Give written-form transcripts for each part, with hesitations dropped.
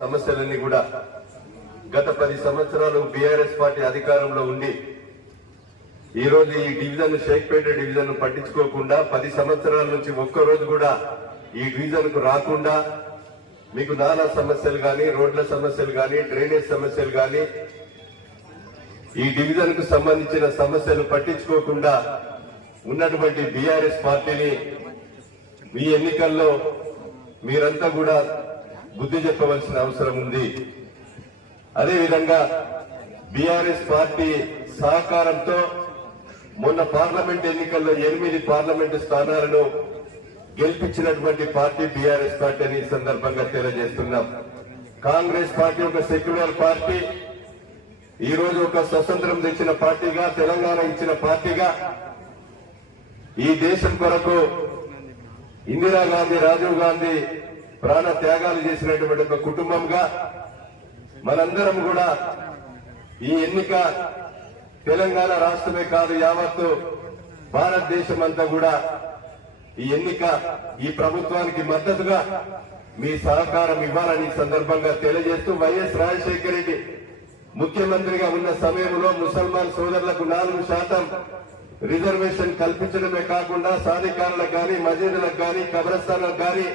సమస్యలన్నీ కూడా గత 10 సంవత్సరాలు బీఆర్ఎస్ పార్టీ అధికారంలో ఉండి ఈ రోజు ఈ డివిజన్ షేక్పేట డివిజన్ పట్టించుకోకుండా 10 సంవత్సరాల నుంచి ఒక్కరోజు కూడా ఈ డివిజన్ కు రాకుండా మీకు నానా సమస్యలు గాని రోడ్ల సమస్యలు గాని డ్రైనేజ్ సమస్యలు గాని ఈ డివిజన్ కు సంబంధించిన సమస్యలు పట్టించుకోకుండా ఉన్నటువంటి బీఆర్ఎస్ పార్టీని ఈ ఎన్నికల్లో మీరంతా కూడా బుద్ధి చెప్పవలసిన అవసరం ఉంది. అదేవిధంగా బీఆర్ఎస్ పార్టీ సహకారంతో మొన్న పార్లమెంట్ ఎన్నికల్లో 8 పార్లమెంటు స్థానాలను గెలిపించినటువంటి పార్టీ బీఆర్ఎస్ పార్టీ అని ఈ సందర్భంగా తెలియజేస్తున్నాం. కాంగ్రెస్ పార్టీ ఒక సెక్యులర్ పార్టీ, ఈ రోజు ఒక స్వతంత్రం తెచ్చిన పార్టీగా, తెలంగాణ ఇచ్చిన పార్టీగా ఈ దేశం కొరకు ఇందిరాగాంధీ, రాజీవ్ గాంధీ ప్రాణ త్యాగాలు చేసినటువంటి ఒక కుటుంబంగా మనందరం కూడా ఈ ఎన్నిక తెలంగాణ రాష్ట్రమే కాదు యావత్తు భారతదేశం అంతా కూడా ఈ ఎన్నిక ఈ ప్రభుత్వానికి మద్దతుగా మీ సహకారం ఇవ్వాలని సందర్భంగా తెలియజేస్తూ వైఎస్ రాజశేఖర రెడ్డి ముఖ్యమంత్రిగా ఉన్న సమయంలో ముసల్మాన్ సోదరులకు 4% రిజర్వేషన్ కల్పించడమే కాకుండా సాధికారులకు గాని, మసీదులకు గాని, కబ్రస్థానాలకు గాని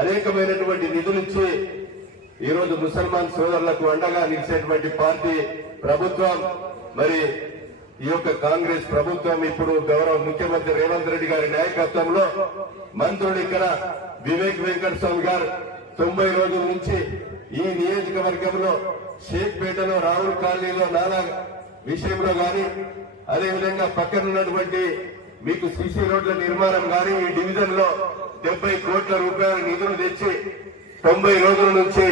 అనేకమైనటువంటి నిధులిచ్చి ఈ రోజు ముసల్మాన్ సోదరులకు అండగా నిలిచేటువంటి పార్టీ ప్రభుత్వం. మరి ఈ యొక్క కాంగ్రెస్ ప్రభుత్వం ఇప్పుడు గౌరవ ముఖ్యమంత్రి రేవంత్ రెడ్డి గారి నాయకత్వంలో మంత్రులు ఇక్కడ వివేక్ వెంకటస్వామి గారు 90 రోజుల నుంచి ఈ నియోజకవర్గంలో షేక్పేటలో రాహుల్ కాలనీలో నానా విషయంలో గాని, అదేవిధంగా పక్కనున్నటువంటి మీకు సీసీ రోడ్ల నిర్మాణం గాని ఈ డివిజన్ లో 70 కోట్ల రూపాయల నిధులు తెచ్చి 90 రోజుల నుంచి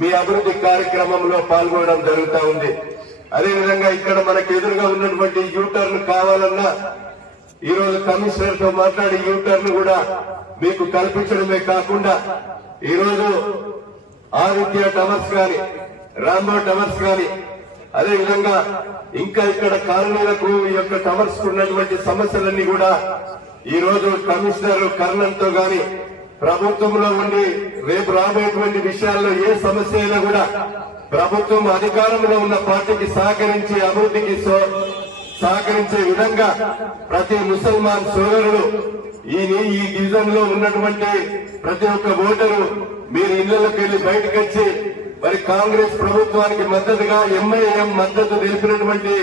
మీ అభివృద్ధి కార్యక్రమంలో పాల్గొనడం జరుగుతూ ఉంది. అదేవిధంగా ఇక్కడ మనకు ఎదురుగా ఉన్నటువంటి యూటర్న్ కావాలన్నా ఈ రోజు కమిషనర్ తో మాట్లాడి యూటర్న్ కూడా మీకు కల్పించడమే కాకుండా ఈ రోజు ఆదిత్య టవర్స్ గాని, రాంబో టవర్స్ గాని, అదేవిధంగా ఇంకా ఇక్కడ కాలనీలకు ఈ యొక్క టవర్స్ ఉన్నటువంటి సమస్యలన్నీ కూడా ఈ రోజు కమిషనర్ కర్ణన్ తో గాని ప్రభుత్వంలో ఉండి రేపు రాబోయేటువంటి విషయాల్లో ఏ సమస్య అయినా కూడా ప్రభుత్వం అధికారంలో ఉన్న పార్టీకి సహకరించి అభివృద్ధికి సహకరించే విధంగా ప్రతి ముసల్మాన్ సోదరుడు ఈ డివిజన్ లో ఉన్నటువంటి ప్రతి ఒక్క ఓటరు మీరు ఇళ్లలోకి వెళ్లి బయటకు వచ్చి మరి కాంగ్రెస్ ప్రభుత్వానికి మద్దతుగా ఎంఐఎం మద్దతు తెలిపినటువంటి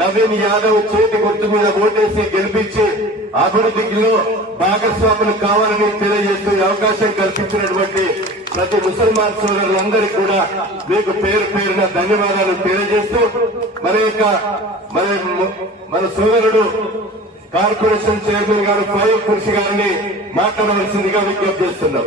నవీన్ యాదవ్ చేతి గుర్తు మీద ఓటేసి గెలిపించి అభివృద్ధిలో భాగస్వాములు కావాలని తెలియజేస్తూ అవకాశం కల్పించినటువంటి ప్రతి ముసల్మాన్ సోదరులందరికీ కూడా మీకు పేరు పేరున ధన్యవాదాలు తెలియజేస్తూ మన సోదరుడు కార్పొరేషన్ చైర్మన్ గారు ఫైవ్ కృషి గారిని మాట్లాడవలసిందిగా విజ్ఞప్తి చేస్తున్నాం.